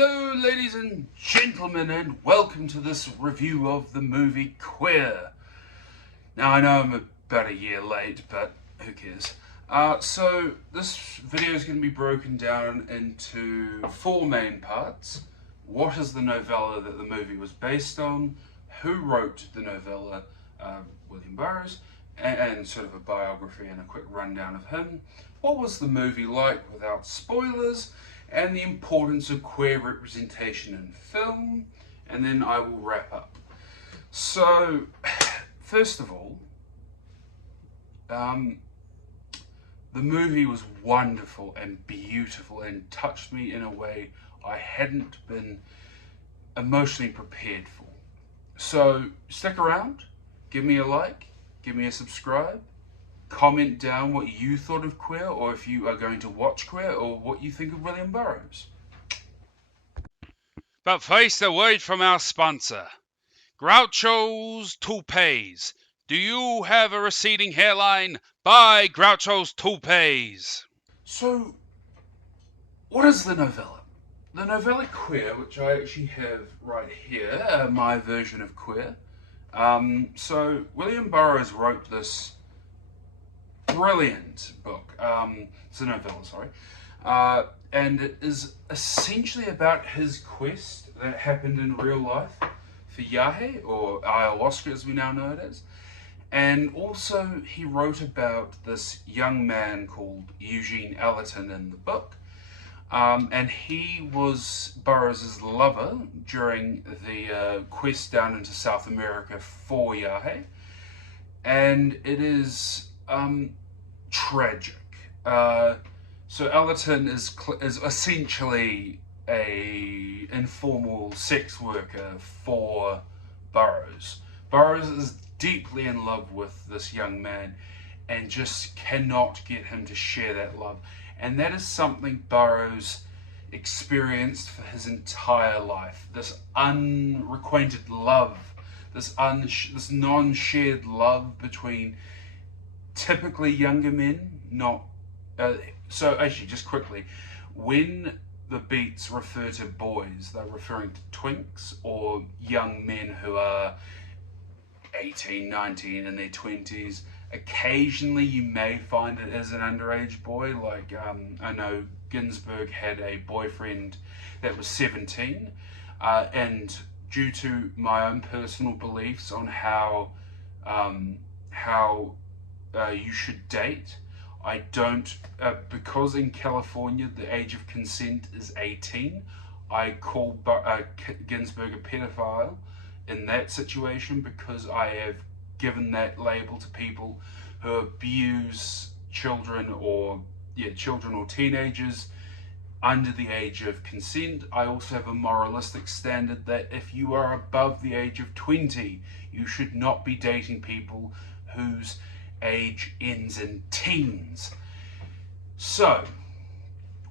Hello, ladies and gentlemen, and welcome to this review of the movie Queer. Now, I know I'm about a year late, but who cares? So, this video is going to be broken down into four main parts. What is the novella that the movie was based on? Who wrote the novella? William Burroughs. And sort of a biography and a quick rundown of him. What was the movie like without spoilers? And the importance of queer representation in film, and then I will wrap up. So, first of all, the movie was wonderful and beautiful and touched me in a way I hadn't been emotionally prepared for. So, stick around, give me a like, give me a subscribe. Comment down what you thought of Queer, or if you are going to watch Queer, or what you think of William Burroughs. But first, a word from our sponsor, Groucho's Toupees. Do you have a receding hairline? Buy Groucho's Toupees. So, what is the novella? The novella Queer, which I actually have right here, my version of Queer. So, William Burroughs wrote this brilliant book. It's a novella, sorry. And it is essentially about his quest that happened in real life for Yahe, or ayahuasca as we now know it as. And also he wrote about this young man called Eugene Allerton in the book. And he was Burroughs' lover during the quest down into South America for Yahe. And it is tragic. So Allerton is essentially a informal sex worker for Burroughs. Burroughs is deeply in love with this young man and just cannot get him to share that love. And that is something Burroughs experienced for his entire life. This unrequited love, this non-shared love between typically younger men, not... so actually, just quickly, when the Beats refer to boys, they're referring to twinks or young men who are 18, 19, in their 20s. Occasionally you may find it as an underage boy, like I know Ginsberg had a boyfriend that was 17, and due to my own personal beliefs on how you should date, I don't, because in California the age of consent is 18, I call Ginsberg a pedophile in that situation, because I have given that label to people who abuse children or teenagers under the age of consent. I also have a moralistic standard that if you are above the age of 20, you should not be dating people whose age ends in teens. So,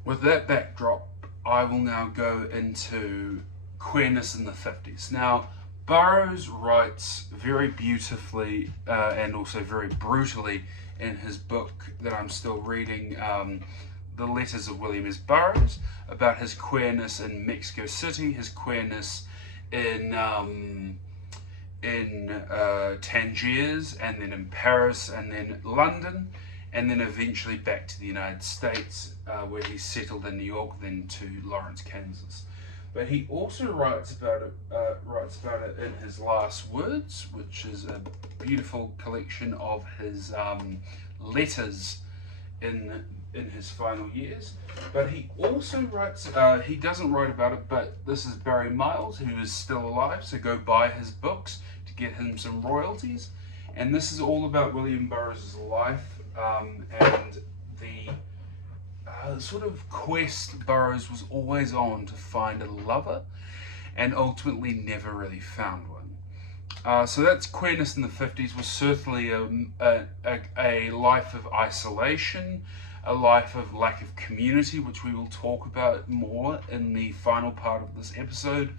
with that backdrop, I will now go into queerness in the 50s. Now, Burroughs writes very beautifully and also very brutally in his book that I'm still reading, The Letters of William S. Burroughs, about his queerness in Mexico City, his queerness in Tangiers, and then in Paris, and then London, and then eventually back to the United States, where he settled in New York, then to Lawrence, Kansas. But he also writes about it in his last words, which is a beautiful collection of his letters in his final years. But he also writes, he doesn't write about it, but this is Barry Miles, who is still alive, so go buy his books to get him some royalties. And this is all about William Burroughs' life and the sort of quest Burroughs was always on to find a lover, and ultimately never really found one. So that's queerness in the 50s, was certainly a life of isolation, a life of lack of community, which we will talk about more in the final part of this episode,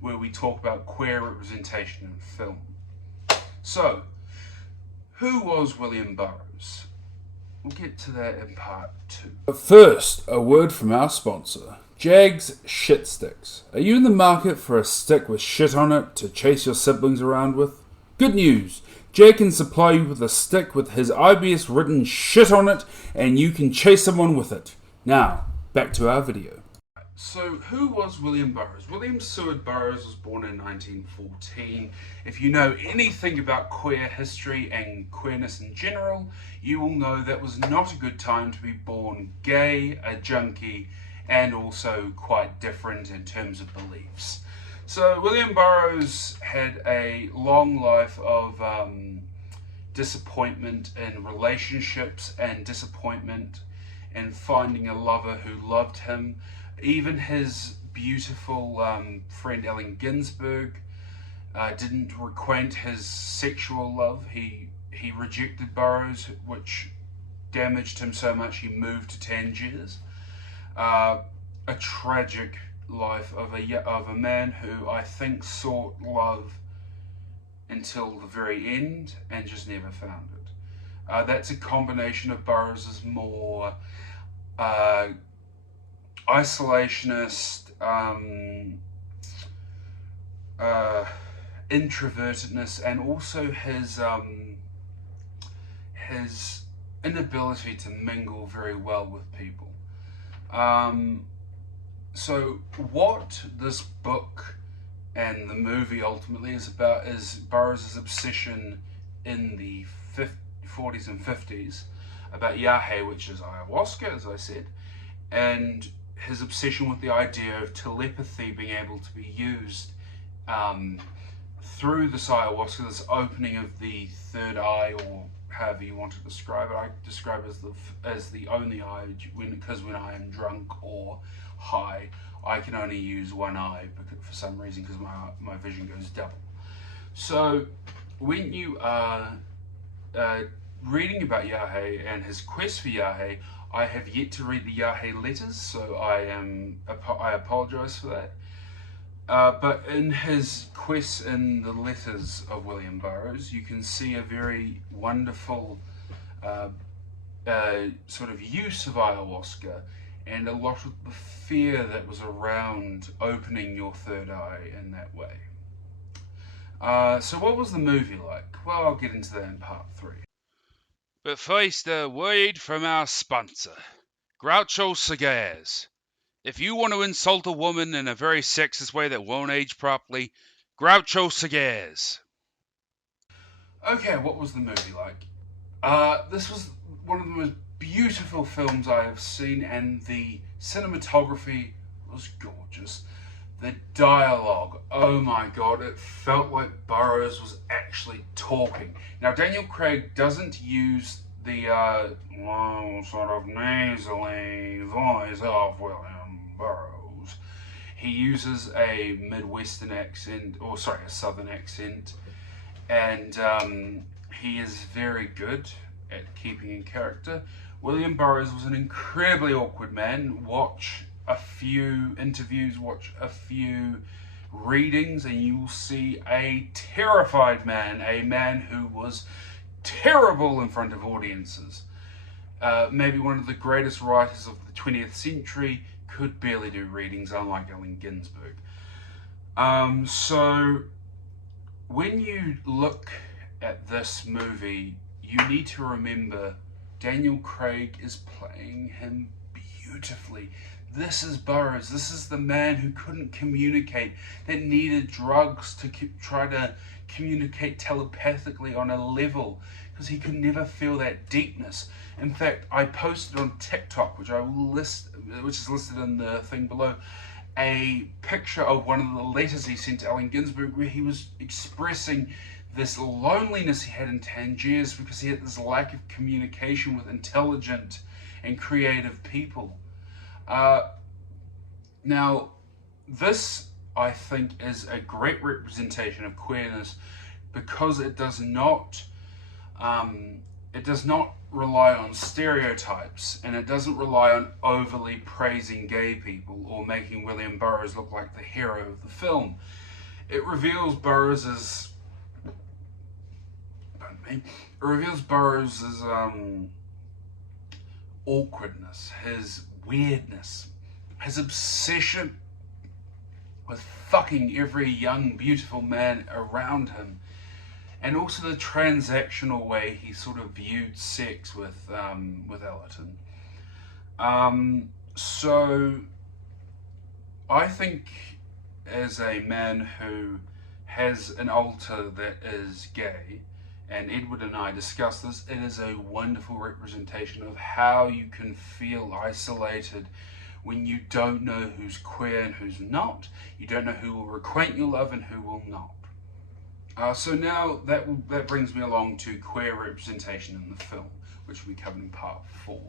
where we talk about queer representation in film. So, who was William Burroughs? We'll get to that in part 2. But first, a word from our sponsor, Jag's Shit Sticks. Are you in the market for a stick with shit on it to chase your siblings around with? Good news! Jag can supply you with a stick with his IBS written shit on it, and you can chase someone with it. Now, back to our video. So, who was William Burroughs? William Seward Burroughs was born in 1914. If you know anything about queer history and queerness in general, you will know that was not a good time to be born gay, a junkie, and also quite different in terms of beliefs. So, William Burroughs had a long life of disappointment in relationships and disappointment in finding a lover who loved him. Even his beautiful friend Allen Ginsberg didn't requite his sexual love. He rejected Burroughs, which damaged him so much he moved to Tangiers. A tragic life of a man who I think sought love until the very end and just never found it. That's a combination of Burroughs' more isolationist, introvertedness, and also his inability to mingle very well with people. So what this book and the movie ultimately is about is Burroughs' obsession in the 40s and 50s about yahe, which is ayahuasca, as I said, and his obsession with the idea of telepathy being able to be used through this ayahuasca, this opening of the third eye, or however you want to describe it. I describe it as the only eye, because when I am drunk or high, I can only use one eye for some reason, because my vision goes double. So when you are reading about Yahe and his quest for Yahe, I have yet to read the Yahe letters, so I apologize for that. But in his quests in the letters of William Burroughs, you can see a very wonderful sort of use of ayahuasca and a lot of the fear that was around opening your third eye in that way. So what was the movie like? Well, I'll get into that in part 3. But first, a word from our sponsor, Groucho Cigars. If you want to insult a woman in a very sexist way that won't age properly, Groucho Cigars. Okay, what was the movie like? This was one of the most beautiful films I have seen, and the cinematography was gorgeous. The dialogue, oh my god, it felt like Burroughs was actually talking. Now, Daniel Craig doesn't use the sort of nasally voice of William Burroughs. He uses a Midwestern accent, or sorry, a Southern accent, and he is very good at keeping in character. William Burroughs was an incredibly awkward man. Watch a few interviews, watch a few readings, and you will see a terrified man, a man who was terrible in front of audiences. Maybe one of the greatest writers of the 20th century, could barely do readings, unlike Allen Ginsberg. So when you look at this movie, you need to remember Daniel Craig is playing him beautifully. This is Burroughs. This is the man who couldn't communicate, that needed drugs to try to communicate telepathically on a level, because he could never feel that deepness. In fact, I posted on TikTok, which is listed in the thing below, a picture of one of the letters he sent to Allen Ginsberg, where he was expressing this loneliness he had in Tangiers because he had this lack of communication with intelligent and creative people. Now, this, I think, is a great representation of queerness, because it does not rely on stereotypes, and it doesn't rely on overly praising gay people or making William Burroughs look like the hero of the film. It reveals Burroughs' awkwardness, his weirdness, his obsession with fucking every young, beautiful man around him, and also the transactional way he sort of viewed sex with Ellerton. So I think, as a man who has an alter that is gay, and Edward and I discussed this, it is a wonderful representation of how you can feel isolated when you don't know who's queer and who's not. You don't know who will requite your love and who will not. So now that brings me along to queer representation in the film, which will be covered in part 4.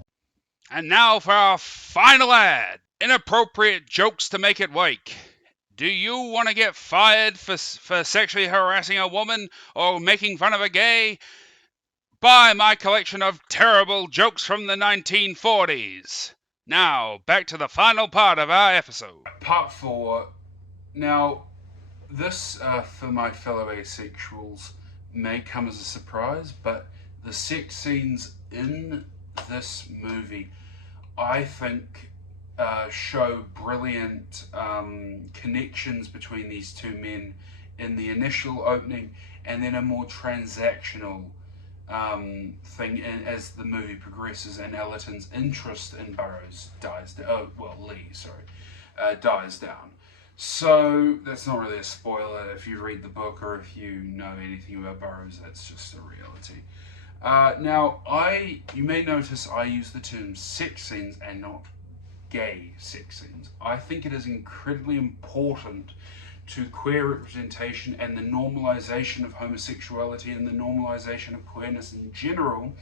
And now for our final ad. Inappropriate jokes to make it wake. Do you want to get fired for sexually harassing a woman or making fun of a gay? Buy my collection of terrible jokes from the 1940s. Now, back to the final part of our episode. Part 4. Now, this, for my fellow asexuals, may come as a surprise, but the sex scenes in this movie, I think, show brilliant connections between these two men in the initial opening, and then a more transactional thing as the movie progresses and Ellerton's interest in Burroughs dies down. Dies down. So that's not really a spoiler if you read the book or if you know anything about Burroughs. That's just a reality. Now, you may notice I use the term sex scenes and not gay sex scenes. I think it is incredibly important to queer representation and the normalization of homosexuality and the normalization of queerness in general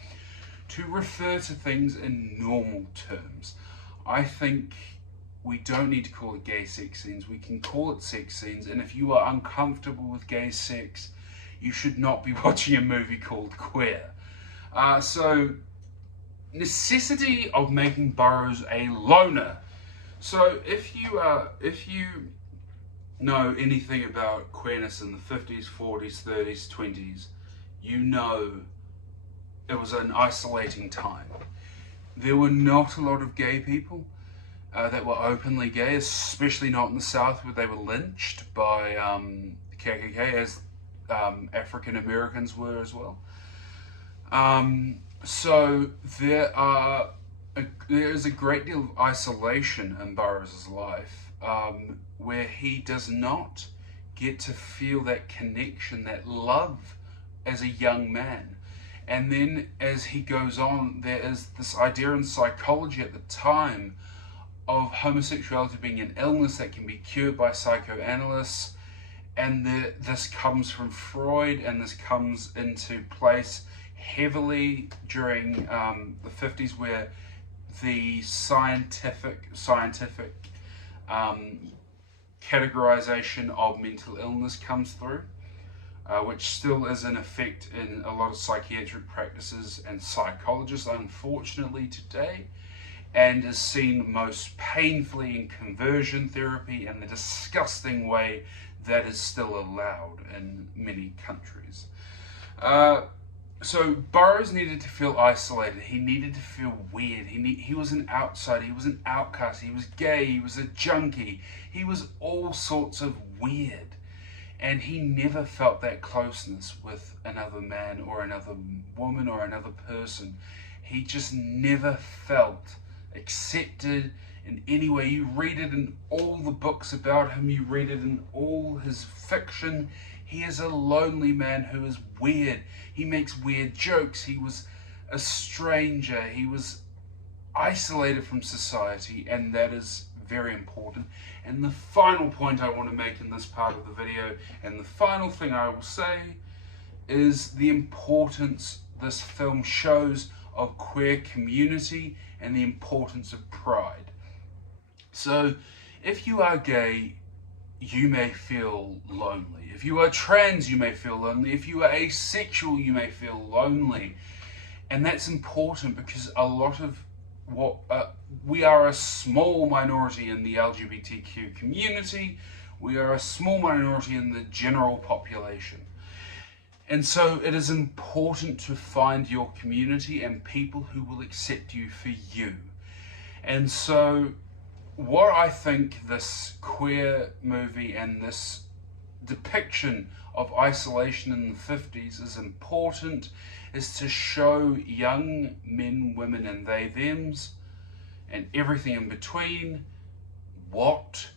to refer to things in normal terms. I think we don't need to call it gay sex scenes. We can call it sex scenes, and if you are uncomfortable with gay sex, you should not be watching a movie called Queer. So, necessity of making Burroughs a loner. So, if you know anything about queerness in the 50s, 40s, 30s, 20s, you know it was an isolating time. There were not a lot of gay people that were openly gay, especially not in the South, where they were lynched by the KKK, as African Americans were as well. So there is a great deal of isolation in Burroughs' life, where he does not get to feel that connection, that love as a young man. And then as he goes on, there is this idea in psychology at the time of homosexuality being an illness that can be cured by psychoanalysts, and this comes from Freud, and this comes into place heavily during the 50s, where the scientific categorization of mental illness comes through, which still is in effect in a lot of psychiatric practices and psychologists, unfortunately, today, and is seen most painfully in conversion therapy and the disgusting way that is still allowed in many countries. So Burroughs needed to feel isolated. He needed to feel weird. He was an outsider. He was an outcast. He was gay. He was a junkie. He was all sorts of weird. And he never felt that closeness with another man or another woman or another person. He just never felt accepted in any way. You read it in all the books about him. You read it in all his fiction. He is a lonely man who is weird. He makes weird jokes. He was a stranger. He was isolated from society, and that is very important. And the final point I want to make in this part of the video, and the final thing I will say, is the importance this film shows of queer community and the importance of pride. So, if you are gay, you may feel lonely. If you are trans, you may feel lonely. If you are asexual, you may feel lonely. And that's important because a lot of we are a small minority in the LGBTQ community. We are a small minority in the general population. And so it is important to find your community and people who will accept you for you. And so what I think this queer movie and this depiction of isolation in the 50s is important is to show young men, women, and they, thems, and everything in between what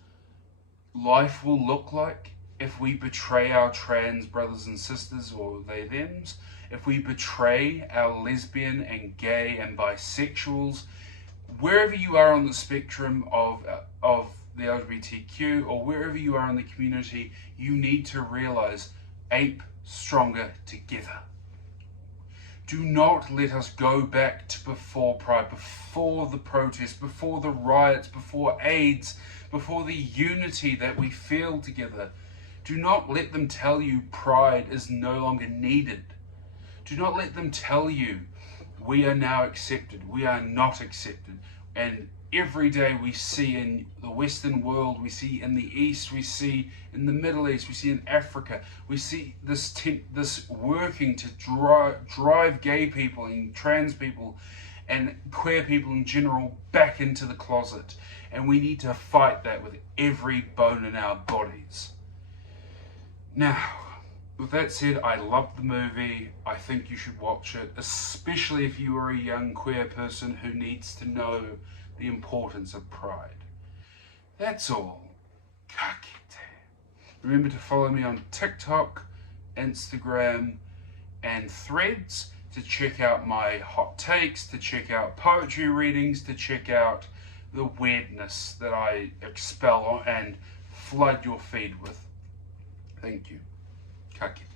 life will look like if we betray our trans brothers and sisters or they, thems, if we betray our lesbian and gay and bisexuals, wherever you are on the spectrum of the LGBTQ or wherever you are in the community, you need to realize ape stronger together. Do not let us go back to before Pride, before the protests, before the riots, before AIDS, before the unity that we feel together. Do not let them tell you Pride is no longer needed. Do not let them tell you we are now accepted. We are not accepted. And every day we see in the Western world, we see in the East, we see in the Middle East, we see in Africa, we see this working to drive gay people and trans people and queer people in general back into the closet. And we need to fight that with every bone in our bodies. Now, with that said, I love the movie. I think you should watch it, especially if you are a young queer person who needs to know the importance of Pride. That's all. Ka kite. Remember to follow me on TikTok, Instagram, and Threads to check out my hot takes, to check out poetry readings, to check out the weirdness that I expel and flood your feed with. Thank you. Ka kite.